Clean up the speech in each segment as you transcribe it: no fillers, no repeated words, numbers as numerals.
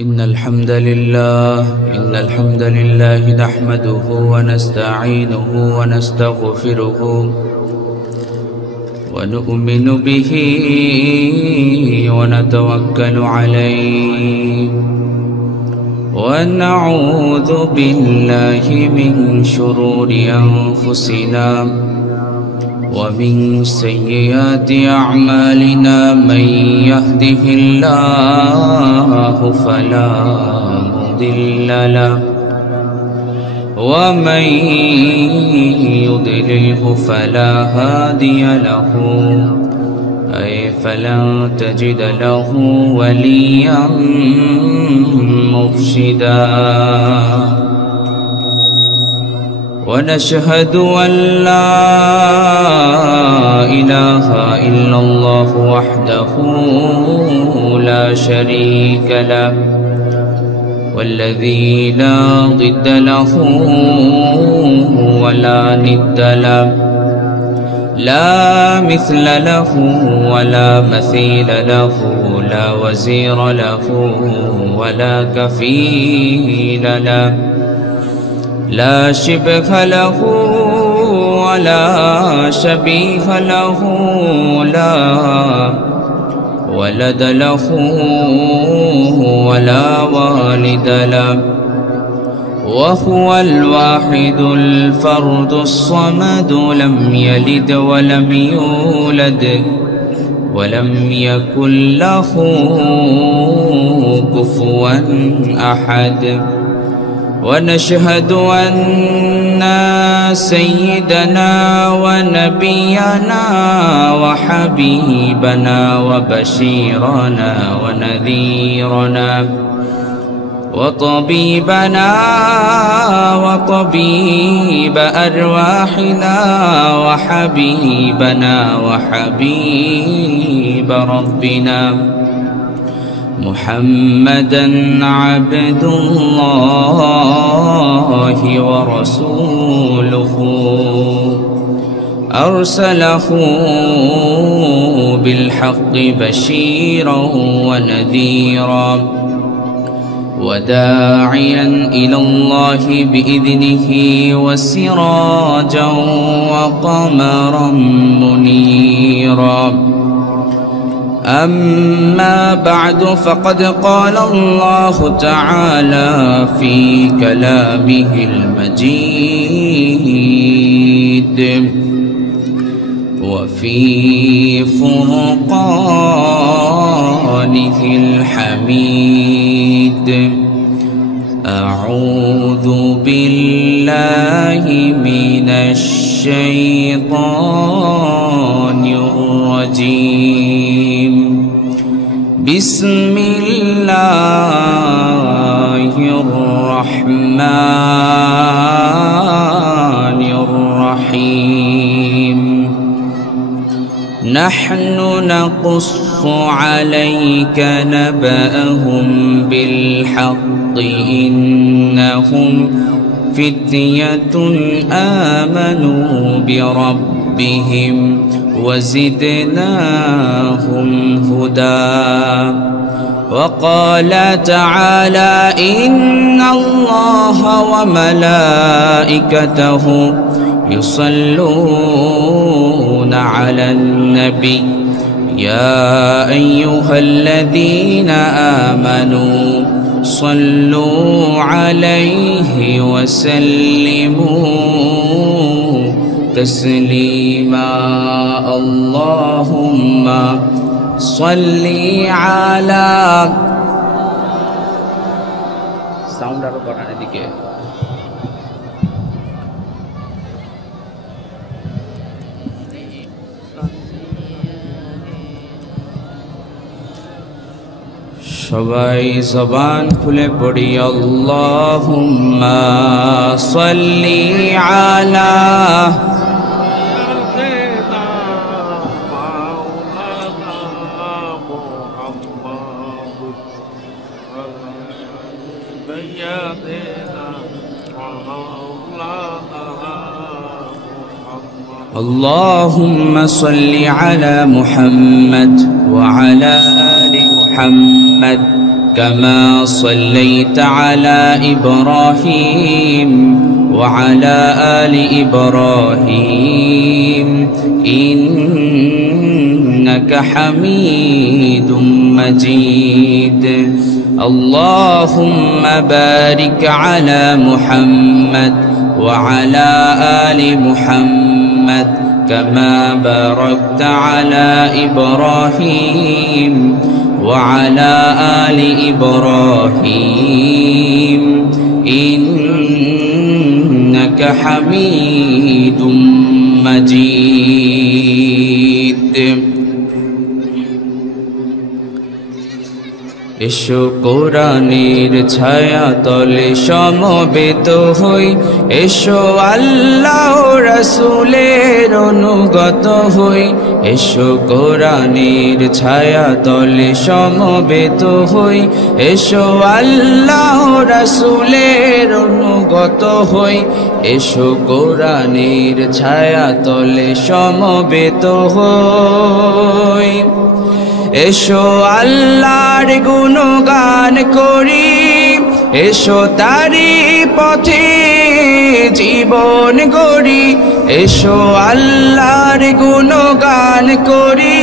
إن الحمد لله نحمده ونستعينه ونستغفره ونؤمن به ونتوكل عليه ونعوذ بالله من شرور أنفسنا ومن سيئات أعمالنا من يهده الله فلا مضل له ومن يضلله فلا هادي له أي فلن تجد له وليا مرشدا ونشهد أن لا إله إلا الله وحده لا شريك له والذي لا ضد له ولا ند له لا مثل له ولا مثيل له لا وزير له ولا كفيل له لا شبه له ولا شبيه له لا ولد له ولا والد له وهو الواحد الفرد الصمد لم يلد ولم يولد ولم يكن له كفوا أحد ونشهد أن سيدنا ونبينا وحبيبنا وبشيرنا ونذيرنا وطبيبنا وطبيب أرواحنا وحبيبنا وحبيب ربنا محمدًا عبد الله ورسوله أرسله بالحق بشيرا ونذيرا وداعيا إلى الله بإذنه وسراجا وقمرا منيرا أما بعد فقد قال الله تعالى في كلامه المجيد وفي فرقانه الحميد أعوذ بالله من الشيطان الرجيم بسم الله الرحمن الرحيم نحن نقص عليك نبأهم بالحق إنهم فتية آمنوا بربهم وزدناهم هدى وقال تعالى إن الله وملائكته يصلون على النبي يا أيها الذين آمنوا صلوا عليه وسلموا تسليما اللهم صل على sound আরো বাড়ান এদিকে সবাই জবান খুলে পড়ি আল্লাহুম্মা সাল্লি আলা اللهم صل على محمد وعلى آل محمد كما صليت على إبراهيم وعلى آل إبراهيم إنك حميد مجيد اللهم بارك على محمد وعلى آل محمد كما باركت على إبراهيم وعلى آل إبراهيم إنك حميد مجيد এসো কোরআনের ছায়া তলে সমবেত হই এসো আল্লাহ রাসূলের অনুগত হই এসো কোরআনের ছায়া তলে সমবেত হই এসো আল্লাহ রাসূলের অনুগত হই এসো কোরআনের ছায়া তলে সমবেত হই এসো আল্লাহর গুণগান করি এসো তারি পথে জীবন গড়ি এসো আল্লাহর গুণগান করি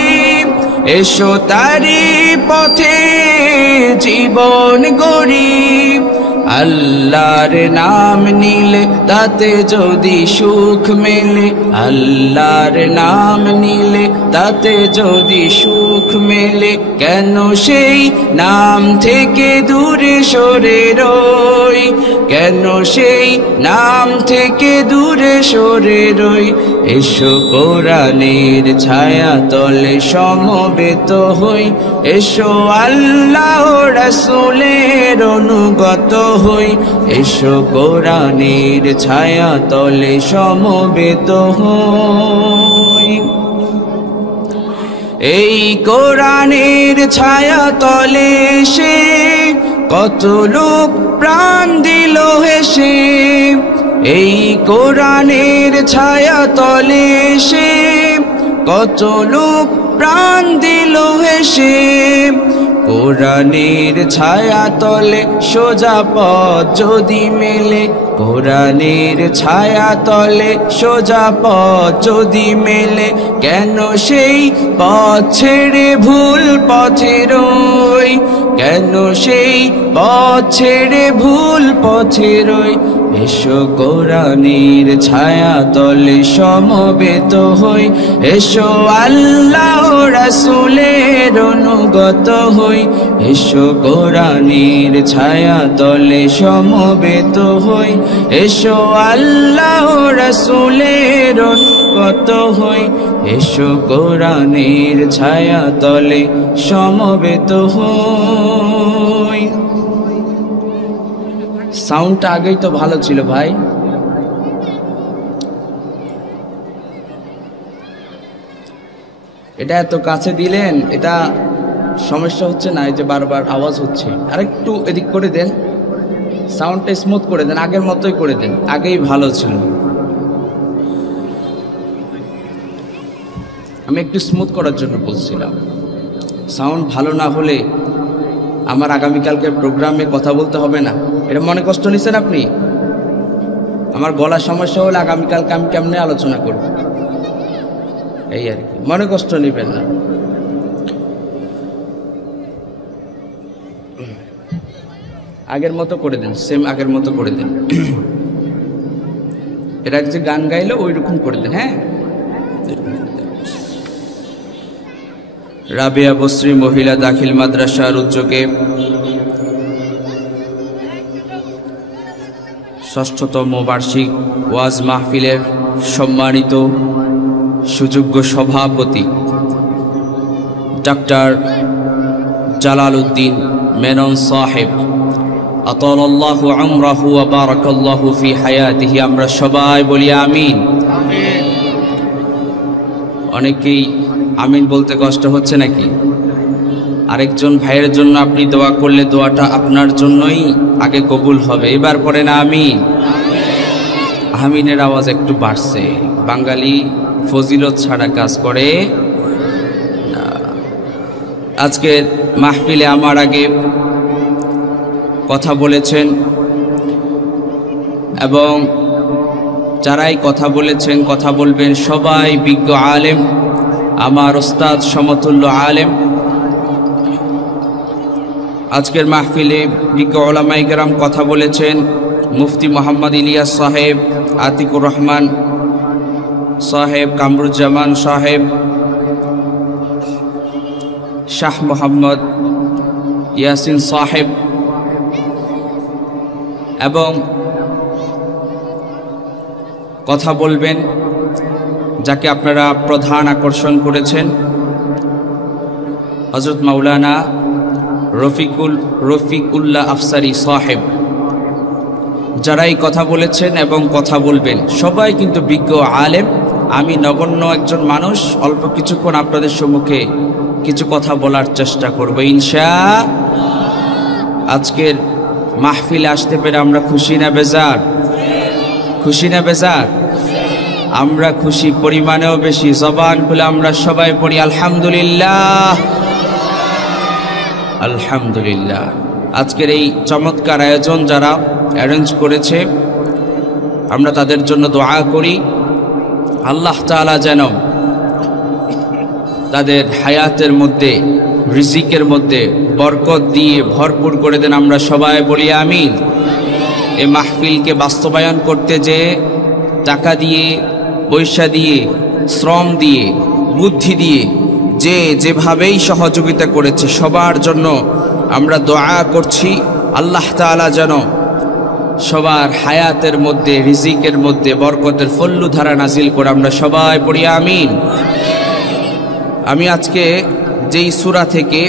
এসো তারি পথে জীবন গড়ি আল্লাহর নাম নিলে তাতে যদি সুখ মেলে আল্লাহর নাম নিলে তাতে যদি সুখ মেলে কেন সেই নাম থেকে দূরে সরে রই কেন সেই নাম থেকে দূরে সরে রই এসো কোরআনের ছায়া তলে সমবেত হই এসো আল্লাহ রাসূলের অনুগত হই এসো কোরআনের ছায়া তলে সমবেত হই এই কোরআনের ছায়া তলে এসে কত লোক প্রাণ দিল হেসে এই কোরআনের ছায়া তলে এসে কত লোক প্রাণ দিল হেসে কোরআনের ছায়া তলে সোজা পথ যদি মেলে কোরআনের ছায়া তলে সোজা পথ যদি মেলে কেন সেই পথ ছেড়ে ভুল পথে রই কেন সেই পথ ছেড়ে ভুল পথে রই এসো কোরআনের ছায়া তলে সমবেত হই এসো আল্লাহ রাসূলের অনুগত হই এসো কোরআনের ছায়া তলে সমবেত হই এসো আল্লাহ রাসূলের অনুগত হই এসো কোরআনের ছায়া তলে সমবেত হই সাউন্ডটা আগেই তো ভালো ছিল ভাই এটা এত কাছে দিলেন এটা সমস্যা হচ্ছে না এই যে বারবার আওয়াজ হচ্ছে আরেকটু এদিক করে দেন সাউন্ডটা স্মুথ করে দেন আগের মতোই করে দেন আগেই ভালো ছিল আমি একটু স্মুথ করার জন্য বলছিলাম সাউন্ড ভালো না হলে আমার আগামীকালকে প্রোগ্রামে কথা বলতে হবে না এটা মনে কষ্ট নিছেন আপনি আমার গলার সমস্যা হলে আগামীকালকে আমি কেমনে আলোচনা করব এই আর কি মনে কষ্ট নেবেন না আগের মতো করে দেন সেম আগের মতো করে দেন এরা যে গান গাইলো ওই রকম করে দেন হ্যাঁ রাবিয়া বসরি মহিলা দাখিল মাদ্রাসার উদ্যোগে ষষ্ঠতম বার্ষিক ওয়াজ মাহফিলের সম্মানিত সুযোগ্য সভাপতি ডক্টর জালাল উদ্দিন মেনন সাহেব আতালাল্লাহু উমরাহু ওয়া বারাকাল্লাহু ফি হায়াতিহি আমরা সবাই বলি আমিন অনেকেই আমিন বলতে কষ্ট হচ্ছে নাকি আরেকজন ভাইয়ের জন্য আপনি দোয়া করলে দোয়াটা আপনার জন্যই আগে কবুল হবে এবার পড়েন আমিন আমিনের আওয়াজ একটু বাড়ছে বাঙালি ফজিলত ছাড়া কাজ করে না আজকে মাহফিলে আমার আগে কথা বলেছেন এবং যারাই কথা বলেছেন কথা বলবেন সবাই বিজ্ঞ আলেম, আমার ওস্তাদ সমতুল্য আলেম। আজকের মাহফিলে বিজ্ঞ ওলামায়ে কেরাম কথা বলেছেন মুফতি মোহাম্মদ ইলিয়াস সাহেব, আতিকুর রহমান সাহেব, কামরুজ্জামান সাহেব, শাহ মোহাম্মদ ইয়াসিন সাহেব এবং কথা বলবেন যাকে আপনারা প্রধান আকর্ষণ করেছেন হযরত মাওলানা রফিকুল্লাহ আফসারী সাহেব। যারাই কথা বলেছেন এবং কথা বলবেন সবাই কিন্তু বিজ্ঞ আলেম। আমি নগণ্য একজন মানুষ, অল্প কিছুক্ষণ আপনাদের সম্মুখে কিছু কথা বলার চেষ্টা করব ইনশাআল্লাহ। আজকের মাহফিলে আসতে পেরে আমরা খুশি না বেজার? খুশি না বেজার? আমরা খুশি, পরিমাণেও বেশি। জবান খুলে আমরা সবাই পড়ি আলহামদুলিল্লাহ, আলহামদুলিল্লাহ। আজকের এই চমৎকার আয়োজন যারা অ্যারেঞ্জ করেছে আমরা তাদের জন্য দোয়া করি, আল্লাহ তাআলা যেন তাদের হায়াতের মধ্যে, রিজিকের মধ্যে বরকত দিয়ে ভরপুর করে দেন। আমরা সবাই বলি আমিন। এই মাহফিলকে বাস্তবায়ন করতে যে টাকা দিয়ে, পয়সা দিয়ে, শ্রম দিয়ে, বুদ্ধি দিয়ে যে যেভাবেই সহযোগিতা করেছে সবার জন্য আমরা দোয়া করছি, আল্লাহ তাআলা যেন সবার হায়াতের মধ্যে, রিজিকের মধ্যে বরকতের ফল্লুধারা নাজিল করে। আমরা সবাই পড়ি আমিন। আমি আজকে যেই সূরা থেকে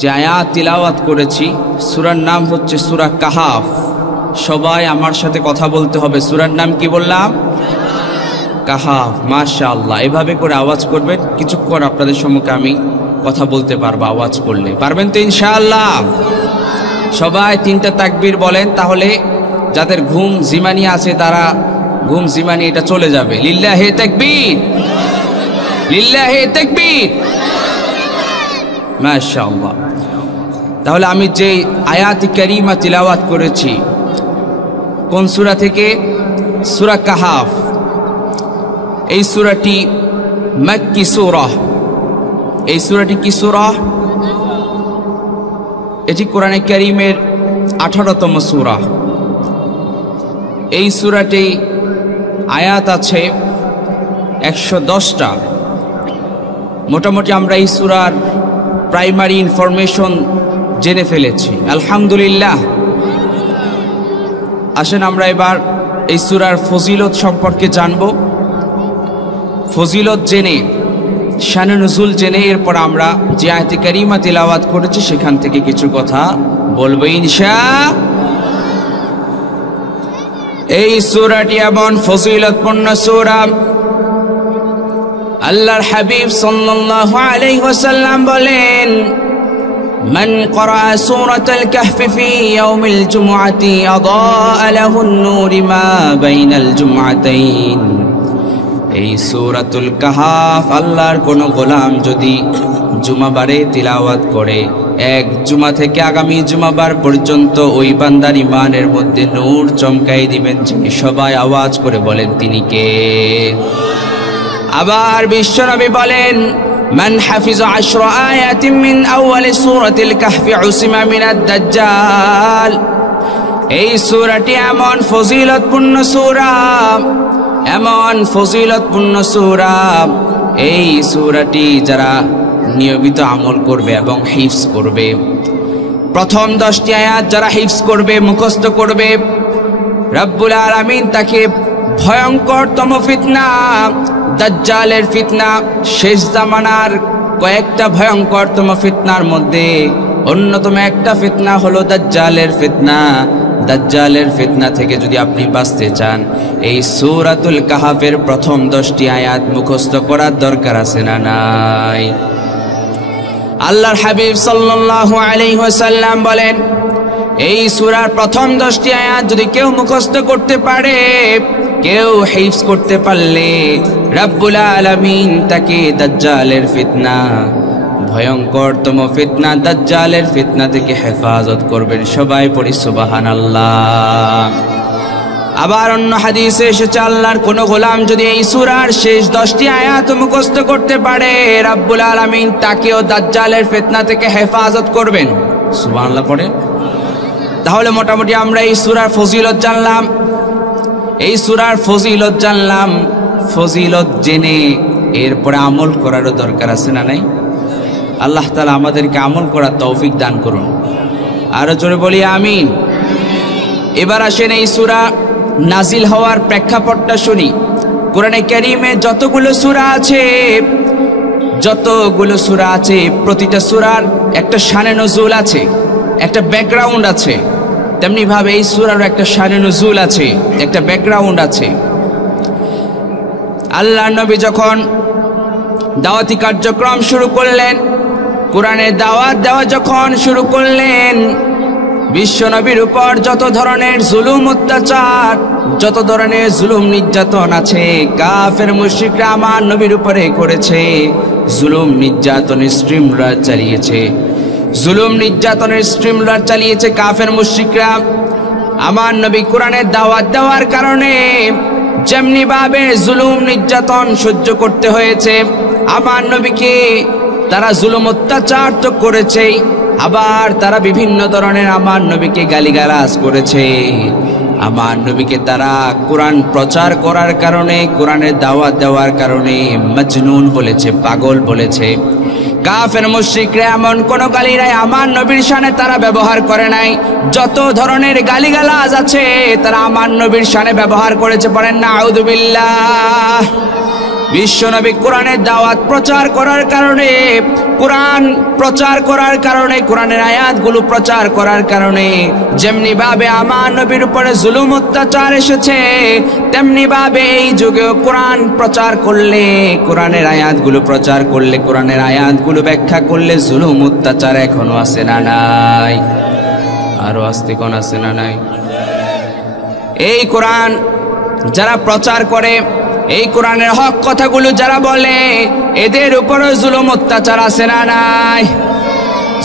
যে আয়াত তিলাওয়াত করেছি সূরার নাম হচ্ছে সূরা কাহাফ। সবাই আমার সাথে কথা বলতে হবে। সূরার নাম কি বললাম? কাহাফ। মাশাআল্লাহ, এভাবে করে আওয়াজ করবেন, কিছুক্ষণ আপনাদের সম্মুখে আমি কথা বলতে পারবো আওয়াজ করলে। পারবেন তো ইনশাআল্লাহ? সবাই তিনটা তাকবীর বলেন, তাহলে যাদের ঘুম জিমানি আছে তারা ঘুম জিমানি এটা চলে যাবে। লিল্লাহি তাকবীর, লিল্লাহি তাকবীর। মাশাআল্লাহ। তাহলে আমি যে আয়াত কারিমা তিলাওয়াত করেছি কোন সূরা থেকে? সূরা কাহাফ। এই সূরাটি মাক্কি সূরা। এই সূরাটি কি সূরা? এটি কোরআনে কারীমের 18তম সূরা। এই সূরাটি আয়াত আছে 110টা। মোটামুটি আমরা এই সূরার প্রাইমারি ইনফরমেশন জেনে ফেলেছি আলহামদুলিল্লাহ। আসেন আমরা এবার এই সূরার ফজিলত সম্পর্কে জানব। ফজিলত জেনে, শানে নুজুল জেনে এরপর আমরা যে আয়াতে কারিমা তিলাওয়াত করেছি সেখান থেকে কিছু কথা বলবো ইনশাআল্লাহ। এই সূরাটি এমন ফজিলতপূর্ণ সূরা, আল্লাহর হাবিব সাল্লাল্লাহু আলাইহি ওয়াসাল্লাম বলেন, মান ক্বারা সূরাতাল কাহফ ফি ইয়াউমিল জুমআতি আদাআ লাহুন নূর মা বাইনাল জুমআতাইন। এই সূরাতুল কাহফ আল্লাহর কোন গোলাম যদি জুমাবারে তিলাওয়াত করে, এক জুমা থেকে আগামী জুমাবার পর্যন্ত ওই বান্দার ইমানের মধ্যে নূর চমকাই দিবেন যিনি। সবাই আওয়াজ করে বলেন তিনি কে? আবার বিশ্বনবী বলেন, মান হাফিজা 10 আয়াতিন মিন আউয়ালি সূরাতিল কাহফি উসিমা মিনাদ দাজ্জাল। এই সূরাটি এমন ফজিলতপূর্ণ সূরা, এমন ফজিলতপূর্ণ সূরা। এই সূরাটি যারা নিয়মিত আমল করবে এবং হিফজ করবে, প্রথম 10টি আয়াত যারা হিফজ করবে, মুখস্থ করবে, রব্বুল আলামিন তাকে ভয়ঙ্করতম ফিতনা, দাজ্জালের ফিতনা, শেষ জামানার কয়েকটা ভয়ঙ্করতম ফিতনার মধ্যে অন্যতম একটা ফিতনা হলো দাজ্জালের ফিতনা। দাজ্জালের ফিতনা থেকে যদি আপনি বাঁচতে চান এই সূরাতুল কাহফের প্রথম 10টি আয়াত মুখস্থ করার দরকার আছে না নাই? আল্লাহর হাবিব সাল্লাল্লাহু আলাইহি ওয়াসাল্লাম বলেন, এই সূরার প্রথম 10টি আয়াত যদি কেউ মুখস্থ করতে পারে, কেউ হিফজ করতে পারলে, রব্বুল আলামিন তাকে দাজ্জালের ফিতনা, ভয়ঙ্করতম ফিতনা দাজ্জালের ফিতনা থেকে হেফাজত করবেন। সবাই পড়ি সুবহানাল্লাহ। আবার অন্য হাদিসে এসেছে আল্লাহর কোন গোলাম যদি এই সূরার শেষ 10টি আয়াত মুখস্থ করতে পারে, রাব্বুল আলামিন তাকেও দাজ্জালের ফিতনা থেকে হেফাজত করবেন। সুবহানাল্লাহ পড়েন। তাহলে মোটামুটি আমরা এই সূরার ফজিলত জানলাম, এই সূরার ফজিলত জানলাম। ফজিলত জেনে এরপরে আমল করারও দরকার আছে না নাই? আল্লাহ তাআলা আমাদেরকে আমল করার তৌফিক দান করুন। আরো জোরে বলি আমিন। এবার আসেন এই সূরা নাজিল হওয়ার প্রেক্ষাপটটা শুনি। কোরআনে কারীমে যতগুলো সূরা আছে প্রতিটা সূরার একটা শানে নজুল আছে, একটা ব্যাকগ্রাউন্ড আছে। তেমনি ভাবে এই সূরারও একটা শানে নজুল আছে, একটা ব্যাকগ্রাউন্ড আছে। আল্লাহর নবী যখন দাওয়াতি কার্যক্রম শুরু করলেন, কোরআনের দাওয়াত দেওয়া যখন শুরু করলেন, বিশ্ব নবীর উপর যত ধরনের জুলুম অত্যাচার, যত ধরনের জুলুম নির্যাতন আছে কাফের মুশরিকরা আমার নবীর উপরে করেছে। জুলুম নির্যাতনের স্ট্রিমলার চালিয়েছে, জুলুম নির্যাতনের স্ট্রিমলার চালিয়েছে কাফের মুশরিকরা। আমার নবী কোরআনের দাওয়াত দেওয়ার কারণে যেমনি ভাবে জুলুম নির্যাতন সহ্য করতে হয়েছে, আমার নবীকে তারা জুলুম অত্যাচার তো করেছেই, আবার তারা বিভিন্ন ধরনের আমার নবীকে গালিগালাজ করেছে। আমার নবীকে তারা কোরআন প্রচার করার কারণে, কোরআনের দাওয়াত দেওয়ার কারণে মজনুন বলেছে, পাগল বলেছে। কাফের মুশরিকরা এমন কোন গালিরাই আমার নবীর শানে তারা ব্যবহার করে নাই। যত ধরনের গালিগালাজ আছে তারা আমার নবীর শানে ব্যবহার করেছে। পড়েন না আউযু বিল্লাহ। বিশ্বনবী কোরআনের দাওয়াত প্রচার করার কারণে, কোরআন প্রচার করার কারণে, কোরআনের আয়াতগুলো প্রচার করার কারণে যেমনি ভাবে আমার নবীর উপরে জুলুম অত্যাচার এসেছে, তেমনি ভাবে এই যুগেও কোরআন প্রচার করলে, কোরআনের আয়াতগুলো প্রচার করলে, কোরআনের আয়াতগুলো ব্যাখ্যা করলে জুলুম অত্যাচার এখনো আছে না নাই? আরো আস্তে কোন আছে না নাই? এই কোরআন যারা প্রচার করে, এই কোরআনের হক কথাগুলো যারা বলে, এদের উপরে জুলুম অত্যাচার আছে না নাই?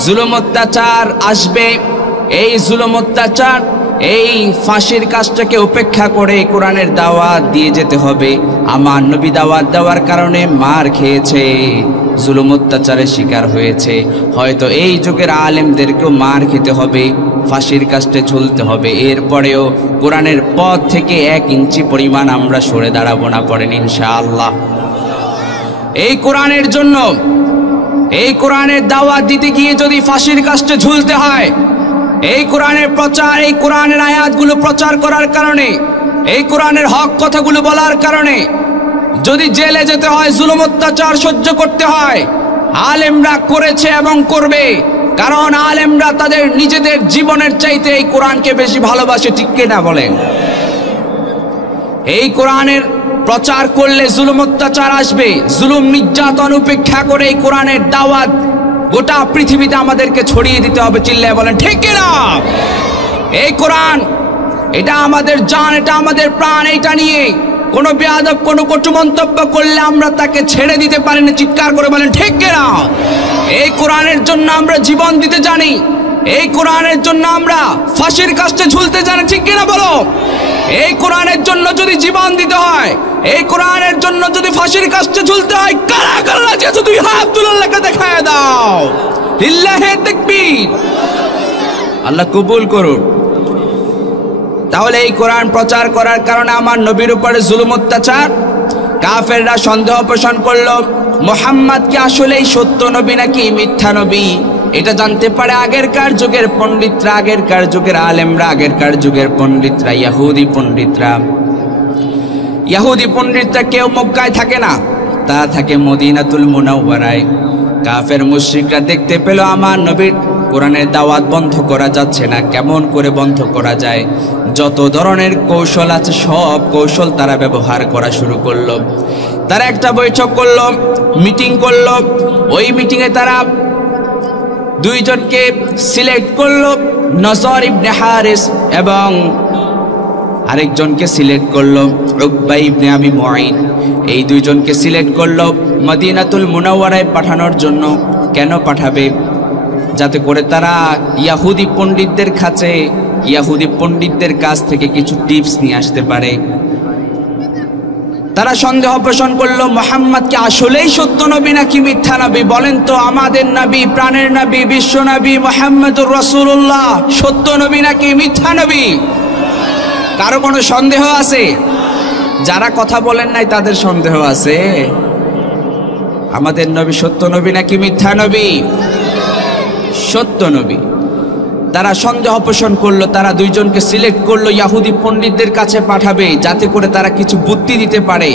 জুলুম অত্যাচার আসবে। এই জুলুম অত্যাচার, এই ফাঁসির কাজটাকে উপেক্ষা করে কোরআনের দাওয়াত দিয়ে যেতে হবে। আমার নবী দাওয়াত দেওয়ার কারণে মার খেয়েছে, জুলুম অত্যাচারের শিকার হয়েছে। হয়তো এই যুগের আলেমদেরকেও মার খেতে হবে, ফাঁসির কাস্টে ঝুলতে হবে। এরপরেও কোরআনের পথ থেকে 1 ইঞ্চি পরিমাণ আমরা সরে দাঁড়াবো না। পড়েন ইনশাআল্লাহ। এই কোরআনের জন্য, এই কোরআনের দাওয়াত দিতে গিয়ে যদি ফাঁসির কাস্টে ঝুলতে হয়, এই কোরআনের প্রচার, এই কোরআনের আয়াতগুলো প্রচার করার কারণে, এই কোরআনের হক কথাগুলো বলার কারণে যদি জেলে যেতে হয়, জুলুম অত্যাচার সহ্য করতে হয়, আলেমরা করেছে এবং করবে। কারণ আলেমরা তাদের নিজেদের জীবনের চাইতে এই কোরআনকে বেশি ভালোবাসে। ঠিক কিনা বলেন? এই কোরআনের প্রচার করলে জুলুম অত্যাচার আসবে। জুলুম নির্যাতন উপেক্ষা করে এই কোরআনের দাওয়াত গোটা পৃথিবীতে আমাদেরকে ছড়িয়ে দিতে হবে। চিল্লায় বলেন ঠিক কিনা? এই কোরআন, এটা আমাদের জান, এটা আমাদের প্রাণ। এইটা নিয়ে কোনো বেয়াদব, কোনো কটু মন্তব্য করলে আমরা তাকে ছেড়ে দিতে পারি না। চিৎকার করে বলেন ঠিক কিনা? এই কোরআনের জন্য আমরা জীবন দিতে জানি, এই কোরআনের জন্য আমরা ফাঁসির কাস্টে ঝুলতে জানি। ঠিক কিনা বলো? এই কোরআনের জন্য যদি জীবন দিতে হয়, এই কোরআনের জন্য যদি ফাঁসির কাস্টে ঝুলতে হয়, কারা কারা রাজি আছো? তুই হাত তুলে আল্লাহকে দেখায় দাও। লিল্লাহি তাকবীর। আল্লাহ কবুল করুন। তাহলে এই কোরআন প্রচার করার কারণে আমার নবীর উপরে জুলুম অত্যাচার, কাফেররা সন্দেহ পোষণ করলো মুহাম্মদ কি আসলেই সত্য নবী নাকি মিথ্যা নবী। এটা জানতে পারে আগেরকার যুগের পণ্ডিতরা, আগেরকার যুগের আলেমরা, আগেরকার যুগের পণ্ডিতরা, ইহুদি পণ্ডিতরা। ইহুদি পণ্ডিতরা কেউ মক্কায় থাকে না, তারা থাকে মদিনাতুল মুনাওয়ারায়। কাফের মুশরিকরা দেখতে পেল আমার নবীর কোরআনের দাওয়াত বন্ধ করা যাচ্ছে না, কেমন করে বন্ধ করা যায়। যত ধরনের কৌশল আছে সব কৌশল তারা ব্যবহার করা শুরু করলো। তারা একটা বৈঠক করলো, মিটিং করলো। ওই মিটিংয়ে তারা 2 জনকে সিলেক্ট করলো, নজর ইবনে হারিস এবং আরেকজনকে সিলেক্ট করলো উকবা ইবনে আবি মুআইন। এই 2 জনকে সিলেক্ট করলো মদিনাতুল মুনাওয়ারায় পাঠানোর জন্য। কেন পাঠাবে? যাতে করে তারা ইয়াহুদি পণ্ডিতদের কাছ থেকে কিছু টিপস নিয়ে আসতে পারে। তারা সন্দেহ পোষণ করলো, মুহাম্মদ কি আসলেই সত্য নবী নাকি মিথ্যা নবী? বলেন তো, আমাদের নবী, প্রাণের নবী, বিশ্ব নবী মুহাম্মদুর রাসূলুল্লাহ সত্য নবী নাকি মিথ্যা নবী? কারো কোনো সন্দেহ আছে? যারা কথা বলেন নাই তাদের সন্দেহ আছে। আমাদের নবী সত্য নবী নাকি মিথ্যা নবী? সত্য নবী। তারা সন্দেহ পোষণ করলো, তারা দুইজনকে সিলেক্ট করলো, ইহুদি পণ্ডিতদের কাছে পাঠাবে যাতে করে তারা কিছু বুদ্ধি দিতে পারে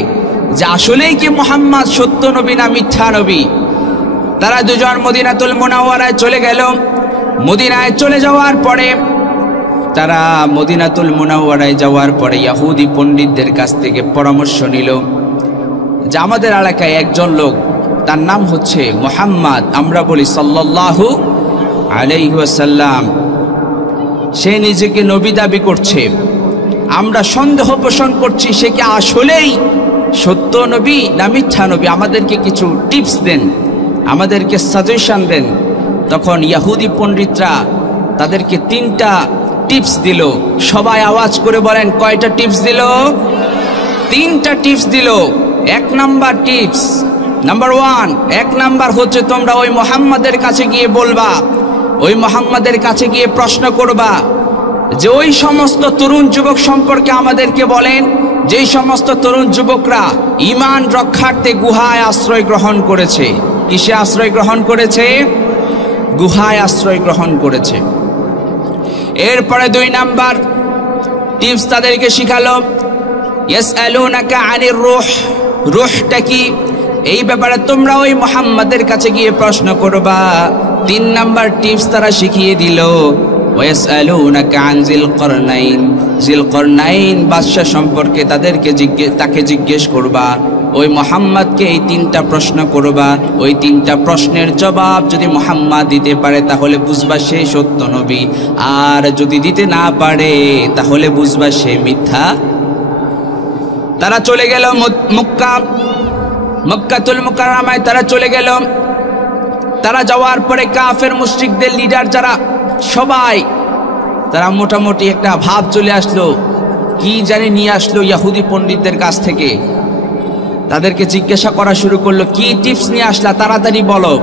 যে আসলেই কি মুহাম্মদ সত্য নবী না মিথ্যা নবী। তারা দুজন মদিনাতুল মুনাওয়ারায় চলে গেল। মদিনায় চলে যাওয়ার পরে ইহুদি পণ্ডিতদের কাছ থেকে পরামর্শ নিল যে আমাদের এলাকায় একজন লোক, তার নাম হচ্ছে মুহাম্মদ, আমরা বলি সাল্লাল্লাহু আলাইহি ওয়াসাল্লাম, সে নিজেকে নবী দাবি করছে। আমরা সন্দেহ পোষণ করছি সে কি আসলেই সত্য নবী না মিথ্যা নবী। আমাদেরকে কিছু টিপস দেন, আমাদেরকে সাজেশন দেন। তখন ইহুদি পণ্ডিতরা তাদেরকে 3টা টিপস দিল। সবাই আওয়াজ করে বলেন, কয়টা টিপস দিল? 3টা টিপস দিল। 1 নাম্বার টিপস, নাম্বার 1, 1 নাম্বার হচ্ছে তোমরা ওই মুহাম্মাদের কাছে গিয়ে বলবা, ওই মুহাম্মাদের কাছে গিয়ে প্রশ্ন করবা যে ওই সমস্ত তরুণ যুবক সম্পর্কে আমাদেরকে বলেন, যেই সমস্ত তরুণ যুবকরা ঈমান রক্ষার্থে গুহায় আশ্রয় গ্রহণ করেছে। কিসে আশ্রয় গ্রহণ করেছে? গুহায় আশ্রয় গ্রহণ করেছে। এরপরে 2 নাম্বার টিপস তাদেরকে শিখালো, ইয়াসআলুনাকা আনির রূহ, রূহটা কি, এই ব্যাপারে তোমরা ওই মুহাম্মাদের কাছে গিয়ে প্রশ্ন করবা। 3 নাম্বার টিপস তারা শিখিয়ে দিল, ওয়াসআলুনাকা আন যিলকরনাইন, বাদশা সম্পর্কে তাকে জিজ্ঞেস করবা। ওই মুহাম্মাদকে এই 3টা প্রশ্ন করবা। ওই 3টা প্রশ্নের জবাব যদি মুহাম্মদ দিতে পারে তাহলে বুঝবা সে সত্য নবী, আর যদি দিতে না পারে তাহলে বুঝবা সে মিথ্যা। তারা চলে গেল মক্কাতুল মুকাররমায়, তারা চলে গেল। তারা যাওয়ার পরে কাফের মুশরিকদের লিডার যারা সবাই, তারা মোটামুটি একটা ভাব চলে আসলো, কি জানি নিয়ে আসলো ইহুদি পণ্ডিতদের কাছ থেকে। তাদেরকে জিজ্ঞাসা করা শুরু করলো, কি টিপস নিয়ে আসলা, তাড়াতাড়ি বলো।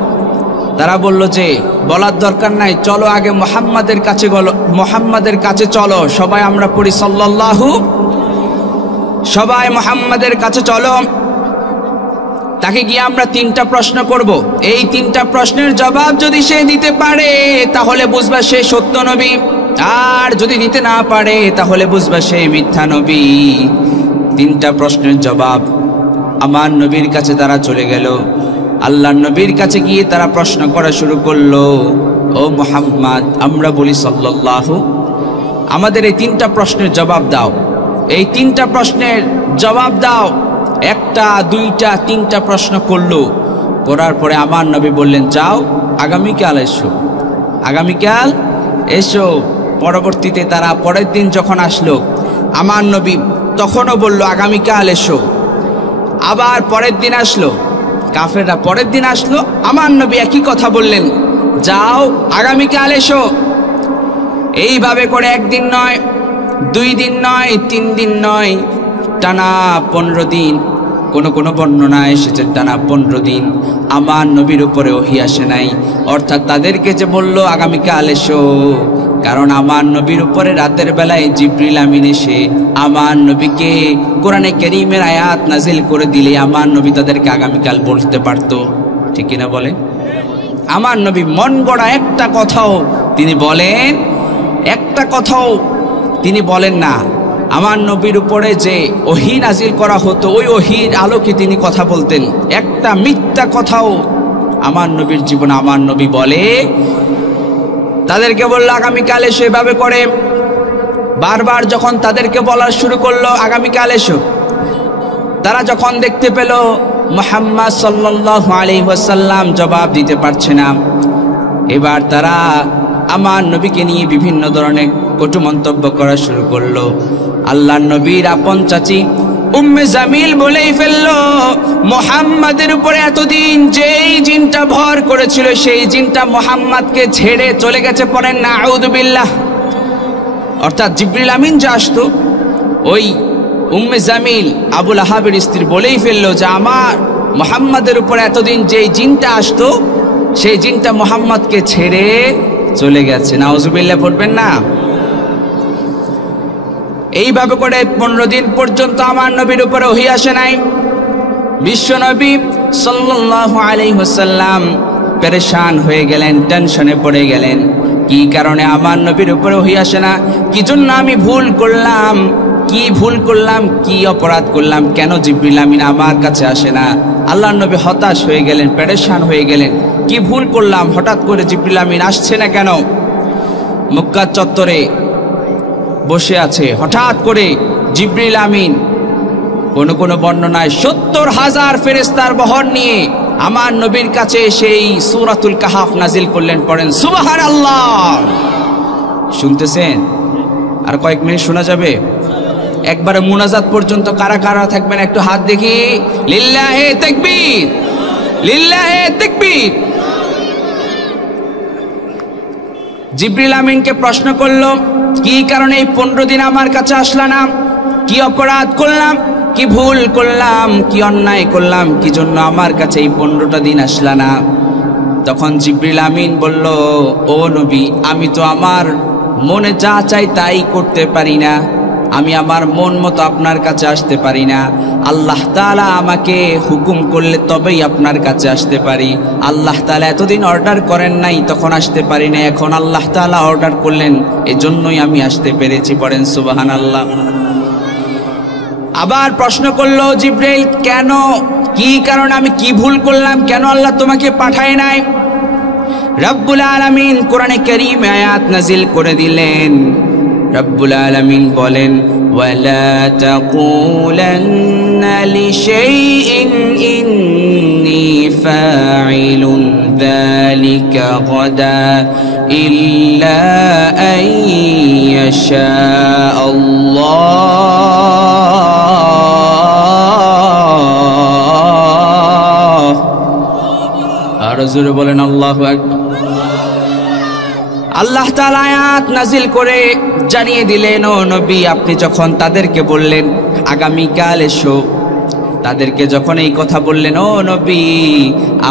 তারা বলল যে বলার দরকার নাই, চলো আগে মুহাম্মাদের কাছে চলো, সবাই আমরা পড়ি সাল্লাল্লাহু, সবাই মুহাম্মাদের কাছে চলো। তাকে গিয়ে আমরা 3টা প্রশ্ন করব। এই 3টা প্রশ্নের জবাব যদি সে দিতে পারে তাহলে বুঝবা সে সত্য নবী, আর যদি দিতে না পারে তাহলে বুঝবা সে মিথ্যা নবী। 3টা প্রশ্নের জবাব আমার নবীর কাছে তারা চলে গেল। আল্লাহর নবীর কাছে গিয়ে তারা প্রশ্ন করা শুরু করলো, ও মুহাম্মদ, আমরা বলি সাল্লাল্লাহু, আমাদের এই 3টা প্রশ্নের জবাব দাও। এই 3টা প্রশ্নের জবাব দাও। 1টা 2টা 3টা প্রশ্ন করলো। করার পরে আমার নবী বললেন, যাও আগামীকাল এসো, আগামীকাল এসো। পরবর্তীতে তারা পরের দিন যখন আসলো, আমার নবী তখনও বলল আগামীকাল এসো। আবার পরের দিন আসলো, কাফেররা পরের দিন আসলো, আমার নবী একই কথা বললেন, যাও আগামীকাল এসো। এইভাবে করে 1 দিন নয়, 2 দিন নয়, 3 দিন নয়, টানা 15 দিন। কোন বর্ণনায় এসেছে টানা 15 দিন আমার নবীর উপরে ওহী আসে নাই। অর্থাৎ তাদেরকে যে বলল আগামীকাল এসো, কারণ আমার নবীর উপরে রাতের বেলায় জিবরিল আমিন এসে আমার নবীকে কোরআনে কারীমের আয়াত নাজিল করে দিলে আমার নবী তাদেরকে আগামীকাল বলতে পারতো, ঠিক কিনা বলে? আমার নবী মন গড়া একটা কথাও তিনি বলেন, একটা কথাও তিনি বলেন না। আমার নবীর উপরে যে ওহী নাজিল করা হতো ওই ওহীর আলোকে তিনি কথা বলতেন। একটা মিথ্যা কথাও আমার নবীর জীবনে আমার নবী বলে। তাদেরকে বলল আগামীকাল এসো, এভাবে করে বারবার যখন তাদেরকে বলা শুরু করলো আগামীকাল এসো, তারা যখন দেখতে পেল মুহাম্মদ সাল্লাল্লাহু আলাইহি ওয়াসাল্লাম জবাব দিতে পারছে না, এবার তারা আমার নবীকে নিয়ে বিভিন্ন ধরনের কটু মন্তব্য করা শুরু করলো। আল্লাহর নবীর আপন চাচি উম্মে জামিল বলেই ফেললো, মুহাম্মাদের উপরে এতদিন যেই জিনটা ভর করেছিল সেই জিনটা মুহাম্মাদকে ছেড়ে চলে গেছে। পড়েন নাউযু বিল্লাহ। অর্থাৎ জিবরিল আমিন যা আসতো, ওই উম্মে জামিল আবুল আহাবের স্ত্রী বলেই ফেললো যে আমার মুহাম্মাদের উপরে এতদিন যেই জিনটা আসতো সেই জিনটা মুহাম্মাদকে ছেড়ে চলে গেছে। নাউযু বিল্লাহ পড়বেন না। এইভাবে করে 15 দিন পর্যন্ত আমার নবীর উপরে ওহী আসে নাই। বিশ্ব নবী সাল্লাল্লাহু আলাইহি ওয়াসাল্লাম পেরেশান হয়ে গেলেন, টেনশনে পড়ে গেলেন। কি কারণে আমার নবীর উপরে ওহী আসে না? কি জন্য আমি ভুল করলাম, কি ভুল করলাম, কি অপরাধ করলাম, কেন জিবরিল আমিন আমার কাছে আসে না? আল্লাহর নবী হতাশ হয়ে গেলেন, পেরেশান হয়ে গেলেন। কি ভুল করলাম, হঠাৎ করে জিবরিল আমিন আসছে না কেন? মক্কা চত্বরে বসে আছে, হঠাৎ করে জিবরিল আমিন কোন বর্ণনায় 70,000 ফেরেশতার বহর নিয়ে আমার নবীর কাছে সেই সূরাতুল কাহাফ নাজিল করলেন। পড়েন সুবহানাল্লাহ। শুনতেছেন? আর কয়েক মিনিট শোনা যাবে। একবারে মুনাজাত পর্যন্ত কারা কারা থাকবেন একটু হাত দেখি। লিল্লাহে তাকবীর, লিল্লাহে তাকবীর। জিবরিল আমিনকে প্রশ্ন করলো, কি কারণে এই 15 দিন আমার কাছে আসলা না? কি অপরাধ করলাম, কি ভুল করলাম, কি অন্যায় করলাম, কি জন্য আমার কাছে এই 15টা দিন আসলা না? তখন জিবরিল আমিন বলল, ও নবী, আমি তো আমার মনে যা চাই তাই করতে পারি না, আমি আমার মন মতো আপনার কাছে আসতে পারি না। আল্লাহ তাআলা আমাকে হুকুম করলে তবেই আপনার কাছে আসতে পারি। আল্লাহ তাআলা এতদিন অর্ডার করেন নাই, তখন আসতে পারি না। এখন আল্লাহ তাআলা অর্ডার করলেন, এজন্যই আমি আসতে পেরেছি। পড়েন সুবহানাল্লাহ। আবার প্রশ্ন করলো জিবরাইল, কেন, কি কারণে, আমি কি ভুল করলাম, কেন আল্লাহ তোমাকে পাঠায় নাই? রব্বুল আলামিন কোরআনে কারীমে আয়াত নাজিল করে দিলেন। রব্বুল আলামিন বলেন, ওয়ালা তাকুলান্না লিশাইইন ইন্নী ফাইলুন যালিকা গাদা ইল্লা আন ইয়াশা আল্লাহ। আর জোরে বলেন আল্লাহু আকবার। আল্লাহ তাআলা আয়াত নাজিল করে জানিয়ে দিলেন, ও নবী, আপনি যখন তাদেরকে বললেন আগামীকাল এসো, তাদেরকে যখন এই কথা বললেন, ও নবী,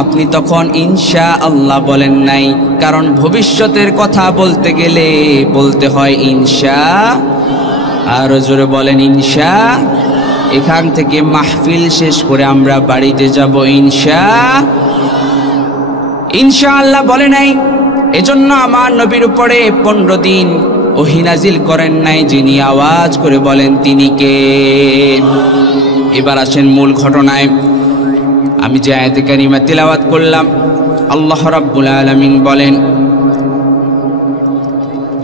আপনি তখন ইনশাআল্লাহ বলেন নাই। কারণ ভবিষ্যতের কথা বলতে গেলে বলতে হয় ইনশা। আর জোরে বলেন ইনশা। এখান থেকে মাহফিল শেষ করে আমরা বাড়িতে যাব ইনশাআল্লাহ বলে নাই। এজন্য আমার নবীর উপরে 15 দিন ওহী নাজিল করেন নাই। যিনি আওয়াজ করে বলেন তিনি কে? এবার আসেন মূল ঘটনায়। আমি যে আয়াতে কারিমা তিলাওয়াত করলাম, আল্লাহ রাব্বুল আলামিন বলেন,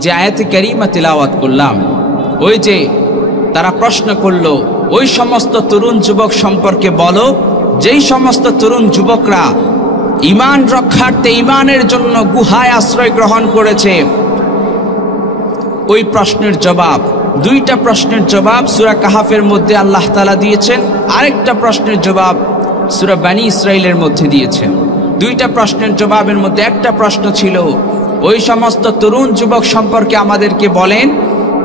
যে আয়াতে কারিমা তিলাওয়াত করলাম, ওই যে তারা প্রশ্ন করলো, ওই সমস্ত তরুণ যুবক সম্পর্কে বলো যেই সমস্ত তরুণ যুবকরা ঈমান রক্ষার্থে, ঈমানের জন্য গুহায় আশ্রয় গ্রহণ করেছে। ওই প্রশ্নের জবাব, 2টা প্রশ্নের জবাব সূরা কাহাফের মধ্যে আল্লাহ তাআলা দিয়েছেন, আরেকটা প্রশ্নের জবাব সূরা বনী ইসরাঈলের মধ্যে দিয়েছেন। 2টা প্রশ্নের জবাবের মধ্যে একটা প্রশ্ন ছিল, ওই সমস্ত তরুণ যুবক সম্পর্কে আমাদেরকে বলেন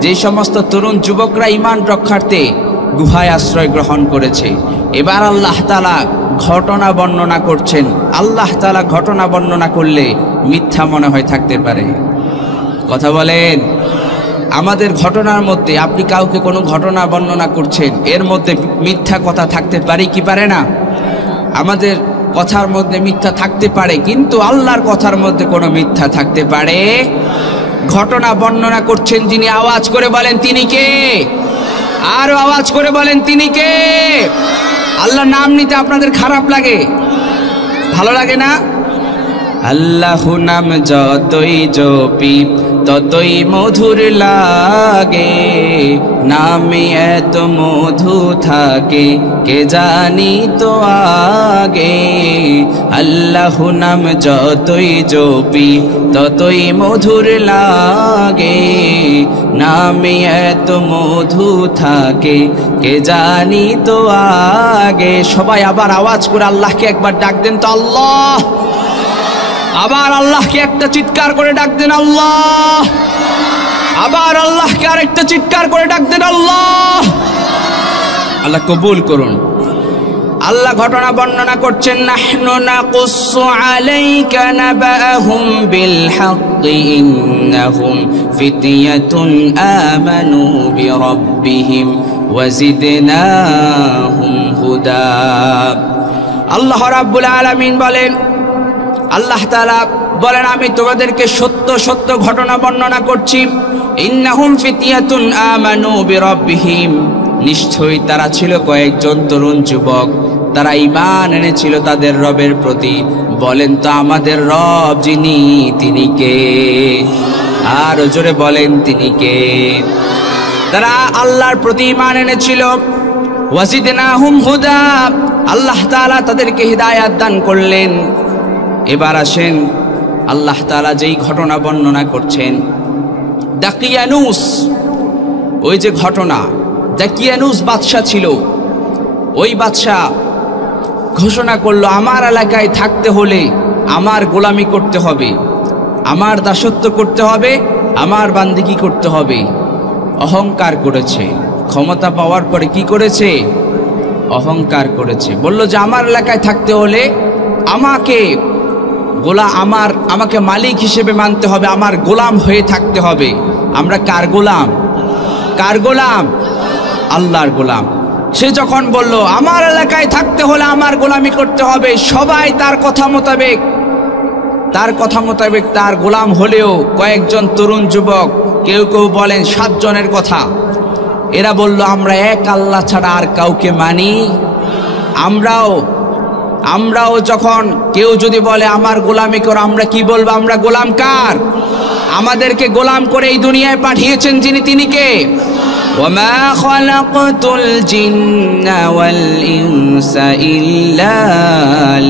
যে সমস্ত তরুণ যুবকরা ঈমান রক্ষার্থে গুহায় আশ্রয় গ্রহণ করেছে। এবার আল্লাহ তাআলা ঘটনা বর্ণনা করছেন। আল্লাহ তাআলা ঘটনা বর্ণনা করলে মিথ্যা মনে হয় থাকতে পারে? কথা বলেন। আমাদের ঘটনার মধ্যে আপনি কাউকে কোনো ঘটনা বর্ণনা করছেন, এর মধ্যে মিথ্যা কথা থাকতে পারে কি পারে না? আমাদের কথার মধ্যে মিথ্যা থাকতে পারে, কিন্তু আল্লাহর কথার মধ্যে কোনো মিথ্যা থাকতে পারে? ঘটনা বর্ণনা করছেন যিনি, আওয়াজ করে বলেন তিনি কে? আরো আওয়াজ করে বলেন তিনি কে? আল্লাহর নাম নিতে আপনাদের খারাপ লাগে? ভালো লাগে না? আল্লাহু নাম যতই জপি ততই মধুর লাগে, নামে এত মধু থাকে কে জানি তো আগে। আল্লাহু নাম যতই জপি ততই মধুর লাগে, নামে এত মধু থাকে কে জানি তো আগে। সবাই আবার আওয়াজ করে আল্লাহকে একবার ডাক দেন তো, আল্লাহ। আবার আল্লাহকে একটা চিৎকার করে ডাক দেন, আল্লাহ। আবার আল্লাহকে আরেকটা চিৎকার করে ডাক দেন, আল্লাহ। আল্লাহ কবুল করুন। আল্লাহ ঘটনা বর্ণনা করছেন, নাহনু নাকুসসু আলাইকা নাবাআহুম বিল হাক্কি ইন্নাহুম ফিতয়াতুন আমানু বিরাব্বিহিম ওয়া জিদনাহুম হুদা। আল্লাহ রাব্বুল আলামিন বলেন, আল্লাহ তাআলা বলেন, আমি তোমাদেরকে সত্য সত্য ঘটনা বর্ণনা করছি। ইন্নাহুম ফিতয়াতুন আমানু বিরাব্বিহিম, নিশ্চয়ই তারা ছিল কয়েকজন তরুণ যুবক, তারা ঈমান এনেছিল তাদের রবের প্রতি। বলেন তো আমাদের রব যিনি, তিনি কে? আর জোরে বলেন, তিনি কে? তারা আল্লাহর প্রতি ঈমান এনেছিল। ওয়াজিদনাহুম হুদা, আল্লাহ তাআলা তাদেরকে হিদায়াত দান করলেন। এবার আসেন, আল্লাহ তাআলা যেই ঘটনা বর্ণনা করছেন, দাকিয়ানুস, ওই যে ঘটনা, দাকিয়ানুস বাদশা ছিল। ওই বাদশা ঘোষণা করলো, আমার এলাকায় থাকতে হলে আমার গোলামি করতে হবে, আমার দাসত্ব করতে হবে, আমার বান্দিগি করতে হবে। অহংকার করেছে। ক্ষমতা পাওয়ার পরে কি করেছে? অহংকার করেছে। বলল যে আমার এলাকায় থাকতে হলে আমাকে আমাকে মালিক হিসেবে মানতে হবে, আমার গোলাম হয়ে থাকতে হবে। আমরা কার গোলাম? কার গোলাম? আল্লাহর গোলাম। সে যখন বলল আমার এলাকায় থাকতে হলে আমার গোলামি করতে হবে, সবাই তার কথা মোতাবেক তার গোলাম হলেও কয়েকজন তরুণ যুবক, কেউ কেউ বলেন 7 জনের কথা, এরা বলল আমরা এক আল্লাহ ছাড়া আর কাউকে মানি। আমরাও যখন কেউ যদি বলে আমার গোলামি করো, আমরা কি বলবো? আমরা গোলাম কার? আমাদেরকে গোলাম করে এই দুনিয়ায় পাঠিয়েছেন যিনি, তিনি কে? ওয়ামা খালাকতুল জিন্না ওয়াল ইনসা ইল্লা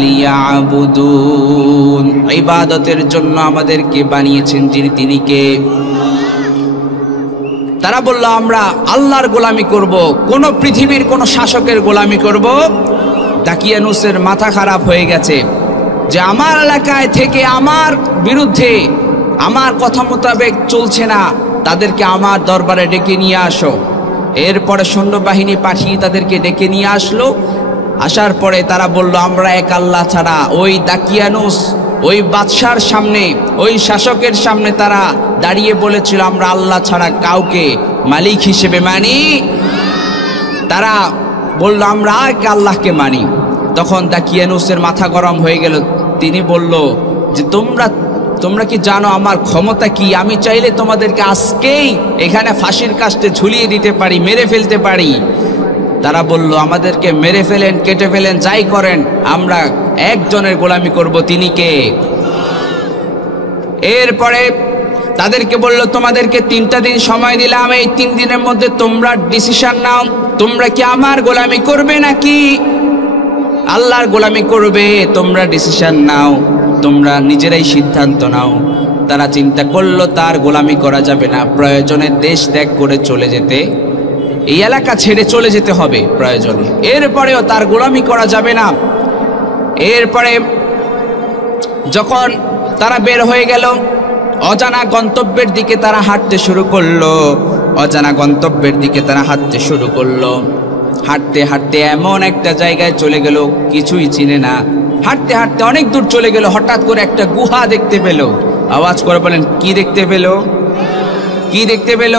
লিয়াবুদুন, ইবাদতের জন্য আমাদেরকে বানিয়েছেন যিনি, তিনি কে? তারা বলল আমরা আল্লাহর গোলামি করব, কোন পৃথিবীর কোন শাসকের গোলামি করব। দাকিয়ানুসের মাথা খারাপ হয়ে গেছে যে আমার এলাকায় থেকে আমার বিরুদ্ধে, আমার কথা মোতাবেক চলছে না, তাদেরকে আমার দরবারে ডেকে নিয়ে আসো। এরপরে সৈন্যবাহিনী পাঠিয়ে তাদেরকে ডেকে নিয়ে আসলো। আসার পরে তারা বলল আমরা এক আল্লাহ ছাড়া, ওই দাকিয়ানুস ওই বাদশার সামনে, ওই শাসকের সামনে তারা দাঁড়িয়ে বলেছিল আমরা আল্লাহ ছাড়া কাউকে মালিক হিসেবে মানি। তারা বলল আমরা এক আল্লাহকে মানি। তখন দাকিয়ানুসের মাথা গরম হয়ে গেল। তিনি বলল যে তোমরা কি জানো আমার ক্ষমতা কি? আমি চাইলে তোমাদেরকে আজকেই এখানে ফাঁসির কাস্টে ঝুলিয়ে দিতে পারি, মেরে ফেলতে পারি। তারা বলল আমাদেরকে মেরে ফেলেন, কেটে ফেলেন, যাই করেন, আমরা একজনের গোলামি করব, তিনি কে? এরপরে তাদেরকে বলল তোমাদেরকে 3টা দিন সময় দিলাম, এই 3 দিনের মধ্যে তোমরা ডিসিশন নাও, তোমরা কি আমার গোলামি করবে নাকি আল্লাহর গোলামি করবে? তোমরা ডিসিশন নাও, তোমরা নিজেরাই সিদ্ধান্ত নাও। তারা চিন্তা করলো তার গোলামি করা যাবে না, প্রয়োজনে দেশ ত্যাগ করে চলে যেতে, এই এলাকা ছেড়ে চলে যেতে হবে প্রয়োজনে। এরপরেও তার গোলামি করা যাবে না। এরপরে যখন তারা বের হয়ে গেল, অজানা গন্তব্যের দিকে তারা হাঁটতে শুরু করলো। হাঁটতে হাঁটতে এমন একটা জায়গায় চলে গেল, কিছুই চিনে না। হাঁটতে হাঁটতে অনেক দূর চলে গেল, হঠাৎ করে একটা গুহা দেখতে পেল। আওয়াজ করে বলেন কি দেখতে পেল? কি দেখতে পেল?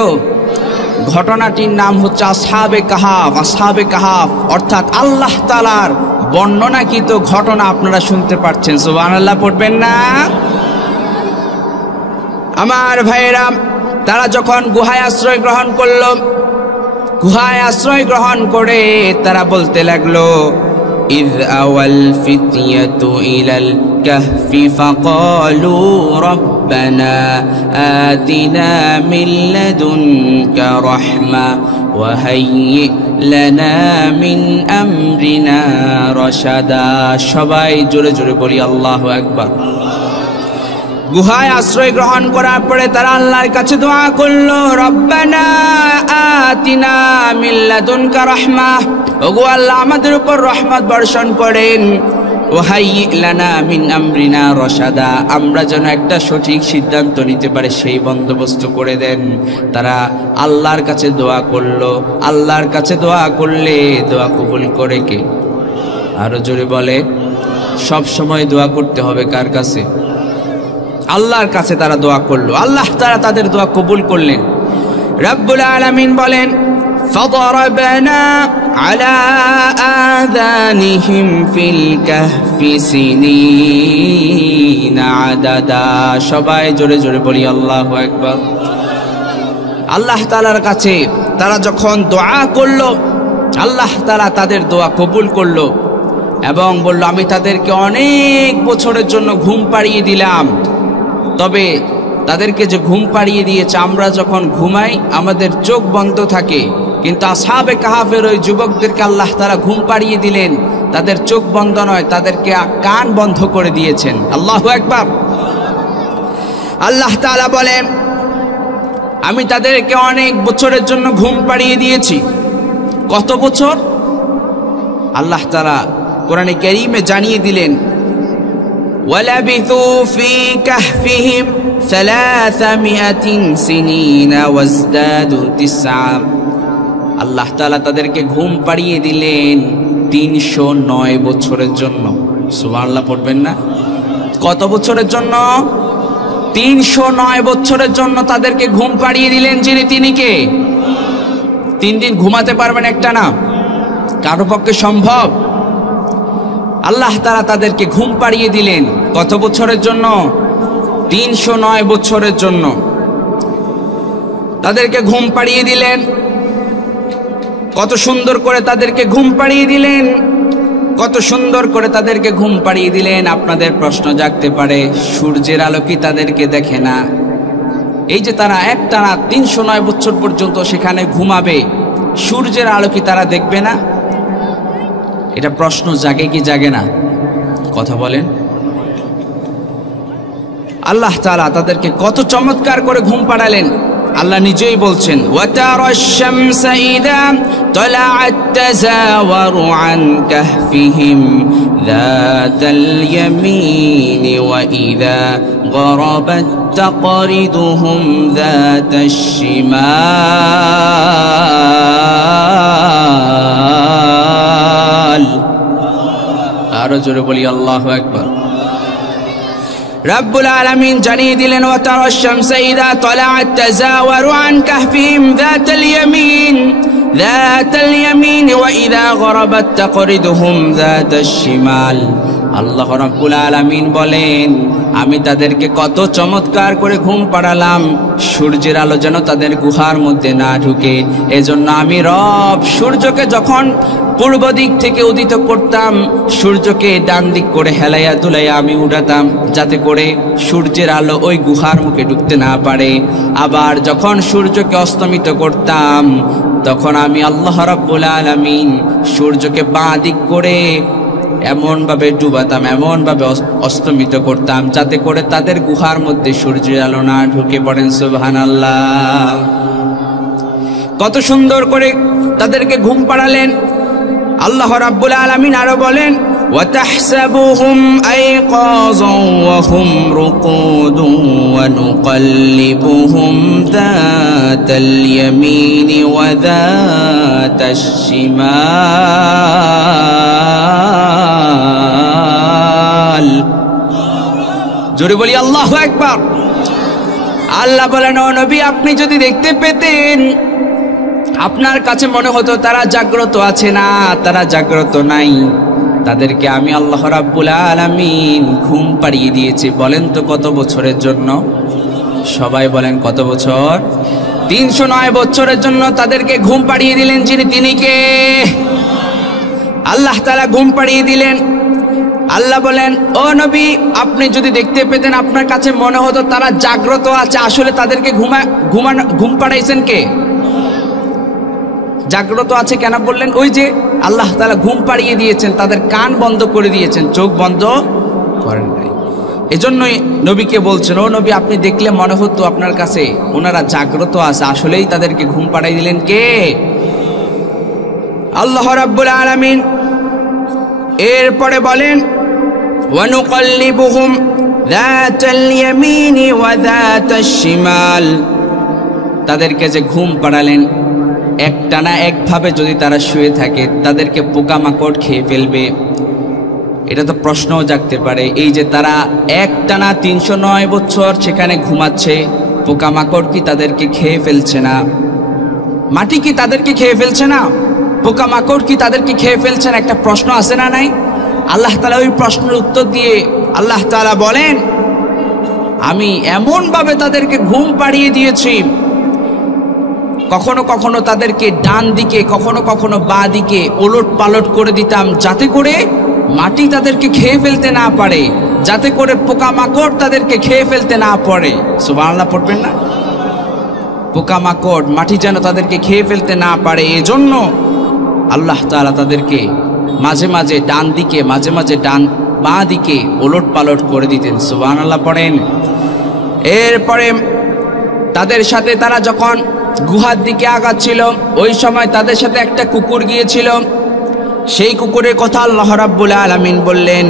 ঘটনাটির নাম হচ্ছে আসহাবে কাহাফ, অর্থাৎ আল্লাহ তাআলার বর্ণনাকৃত ঘটনা। আপনারা শুনতে পাচ্ছেন, সুবহানাল্লাহ পড়বেন না? আমার ভাইয়েরা, তারা যখন গুহায় আশ্রয় গ্রহণ করলো, গুহায় আশ্রয় গ্রহণ করে তারা বলতে লাগলো ইয আওয়াল ফিতয়াতু ইলাল কাহফি ফাকালু রব্বানা আতিনা মিন লাদুনকা রাহমা ওয়া হাইয়্যি লানা মিন আমরিনা রাশাদা। সবাই জোরে জোরে বলি আল্লাহু আকবার। গুহায় আশ্রয় গ্রহণ করার পরে তারা আল্লাহর কাছে দোয়া করলো, রব্বানা আতিনা মিন লাদুনকা রাহমাহ, ওগো আল্লাহ আমাদের উপর রহমত বর্ষণ করেন, ওয়াহাইয়্যি লানা মিন আমরিনা রশাদা, আমরা যেন একটা সঠিক সিদ্ধান্ত নিতে পারে সেই বন্দোবস্ত করে দেন। তারা আল্লাহর কাছে দোয়া করলো। আল্লাহর কাছে দোয়া করলে দোয়া কবুল করে কে? আরো জোরে বলে। সব সময় দোয়া করতে হবে কার কাছে? আল্লাহর কাছে তারা দোয়া করলো, আল্লাহ তাআলা তাদের দোয়া কবুল করলেন। রব্বুল আলামিন বলেন, فضربنا على آذانهم في الكهف سنين عددا। সবাই জোরে জোরে বলি আল্লাহু আকবার। আল্লাহ তাআলার কাছে তারা যখন দোয়া করলো, আল্লাহ তাআলা তাদের দোয়া কবুল করলো এবং বলল, আমি তাদেরকে অনেক বছরের জন্য ঘুম পাড়িয়ে দিলাম। তবে তাদেরকে যে ঘুম পাড়িয়ে দিয়েছে, আমরা যখন ঘুমাই আমাদের চোখ বন্ধ থাকে, কিন্তু আসহাবে কাহাফের ওই যুবকদেরকে আল্লাহ তাআলা ঘুম পাড়িয়ে দিলেন, তাদের চোখ বন্ধ নয়, তাদেরকে কান বন্ধ করে দিয়েছেন। আল্লাহু আকবার। আল্লাহ তাআলা বলেন, আমি তাদেরকে অনেক বছরের জন্য ঘুম পাড়িয়ে দিয়েছি। কত বছর? আল্লাহ তাআলা কোরআনে কারীমে জানিয়ে দিলেন, ওয়ালাবিথু ফি কাহফিহিম 300 সিনিনা ওয়াজদাদু 9। আল্লাহ তাআলা তাদেরকে ঘুম পাড়িয়ে দিলেন 309 বছরের জন্য। সুবহানাল্লাহ পড়বেন না? কত বছরের জন্য? 309 বছরের জন্য তাদেরকে ঘুম পাড়িয়ে দিলেন। যিনি, তিনি কে? 3 দিন ঘুমাতে পারবেন একটা না? কারো পক্ষে সম্ভব? আল্লাহ তাআলা তাদেরকে ঘুম পাড়িয়ে দিলেন কত বছরের জন্য? 309 বছরের জন্য তাদেরকে ঘুম পাড়িয়ে দিলেন। কত সুন্দর করে তাদেরকে ঘুম পাড়িয়ে দিলেন, কত সুন্দর করে তাদেরকে ঘুম পাড়িয়ে দিলেন। আপনাদের প্রশ্ন জাগতে পারে, সূর্যের আলো কি তাদেরকে দেখে না? এই যে তারা একটানা 309 বছর পর্যন্ত সেখানে ঘুমাবে, সূর্যের আলো কি তারা দেখবে না? এটা প্রশ্ন জাগে কি জাগে না? কথা বলেন। আল্লাহ তাআলা তাদেরকে কত চমৎকার করে ঘুম পাড়ালেন। আল্লাহ নিজেই বলছেন, ওয়াতারাশ শামসা ইযা তালাআত তাযাওয়ারু আন কাহফিহিম যাতাল ইয়ামিন ওয়া ইযা গরাবাত তাকরিদুহুম যাতাশ শিমাল। আরো জোরে বলি আল্লাহু আকবার। রব্বুল আলামিন জানিয়ে দিলেন, ওয়াতারাশ শামসা ইযা তালাআত তাযাওয়ারু আন কাহফিহিম যাতাল ইয়ামিন ওয়া ইযা গরাবাত তাকরিদুহুম যাতাশ শিমাল। আল্লাহ রাব্বুল আলামিন বলেন, আমি তাদেরকে কত চমৎকার করে ঘুম পাড়ালাম, সূর্যের আলো যেন তাদের গুহার মধ্যে না ঢুকে। এজন্য আমি রব সূর্যকে যখন পূর্ব দিক থেকে উদিত করতাম, সূর্যকে ডান দিক করে হেলাইয়া দুলাইয়া আমি উঠাতাম, যাতে করে সূর্যের আলো ওই গুহার মুখে ঢুকতে না পারে। আবার যখন সূর্যকে অস্তমিত করতাম, তখন আমি আল্লাহ রাব্বুল আলামিন সূর্যকে বাঁ দিক করে এমনভাবে ডুবাতাম, এমনভাবে অস্তমিত করতাম, যাতে করে তাদের গুহার মধ্যে সূর্যের আলো না ঢুকে। পড়েন সুবহানাল্লাহ। কত সুন্দর করে তাদেরকে ঘুম পাড়ালেন। আল্লাহ রাব্বুল আলামিন আরো বলেন, ওয়াতাহসাবুহুম আইকাযান ওয়া হুম রুকুদুন ওয়া নুকাল্লিবুহুম যাতাল ইয়ামিনি ওয়া যাতাশ শিমাল। জোরে বলি আল্লাহু আকবার। আল্লাহ বলেন, ও নবী, আপনি যদি দেখতে পেতেন, আপনার কাছে মনে হতো তারা জাগ্রত আছে, না, তারা জাগ্রত নাই, তাদেরকে আমি আল্লাহ রাব্বুল আলামিন ঘুম পাড়িয়ে দিয়েছি। বলেন তো কত বছরের জন্য? সবাই বলেন কত বছর? 309 বছরের জন্য তাদেরকে ঘুম পাড়িয়ে দিলেন। যিনি, তিনি কে? আল্লাহ তাআলা ঘুম পাড়িয়ে দিলেন। আল্লাহ বলেন, ও নবী, আপনি যদি দেখতে পেতেন, আপনার কাছে মনে হতো তারা জাগ্রত আছে, আসলে তাদেরকে ঘুম পাড়াইছেন কে? জাগ্রত আছে কেন বললেন? ওই যে আল্লাহ তাআলা ঘুম পাড়িয়ে দিয়েছেন, তাদের কান বন্ধ করে দিয়েছেন, চোখ বন্ধ করেন নাই। এজন্যই নবীকে বলছেন, ও নবী, আপনি দেখলে মনে হতো আপনার কাছে ওনারা জাগ্রত আছে, আসলেই তাদেরকে ঘুম পাড়াই দিলেন কে? আল্লাহ রাব্বুল আলামিন। এরপরে বলেন, ওয়ানুকাল্লিবুহুম যাতাল ইয়ামিনি ওয়া যাতাশ শিমাল, তাদেরকে যে ঘুম পাড়ালেন, একটানা একভাবে যদি তারা শুয়ে থাকে তাদেরকে পোকামাকড় খেয়ে ফেলবে। এটা তো প্রশ্নও জাগতে পারে, এই যে তারা একটানা 309 বছর সেখানে ঘুমাচ্ছে, পোকামাকড় কি তাদেরকে খেয়ে ফেলছে না? মাটি কি তাদেরকে খেয়ে ফেলছে না? পোকামাকড় কি তাদেরকে খেয়ে ফেলছে না? একটা প্রশ্ন আছে না নাই? আল্লাহ তাআলা ওই প্রশ্নের উত্তর দিয়ে আল্লাহ তাআলা বলেন, আমি এমনভাবে তাদেরকে ঘুম পাড়িয়ে দিয়েছি, কখনো কখনো তাদেরকে ডান দিকে, কখনো কখনো বাঁ দিকে ওলট পালট করে দিতাম, যাতে করে মাটি তাদেরকে খেয়ে ফেলতে না পারে, যাতে করে পোকামাকড় তাদেরকে খেয়ে ফেলতে না পারে। সুবহানাল্লাহ পড়বেন না? পোকামাকড়, মাটি যেন তাদেরকে খেয়ে ফেলতে না পারে, এজন্য আল্লাহ তাআলা তাদেরকে মাঝে মাঝে ডান দিকে, মাঝে মাঝে বাঁ দিকে ওলট পালট করে দিতেন। সুবহানাল্লাহ পড়েন। এরপরে তাদের সাথে তারা যখন গুহার দিকে আগাচ্ছিল, ওই সময় তাদের সাথে একটা কুকুর গিয়েছিল। সেই কুকুরের কথা আল্লাহ রাব্বুল আলামিন বললেন,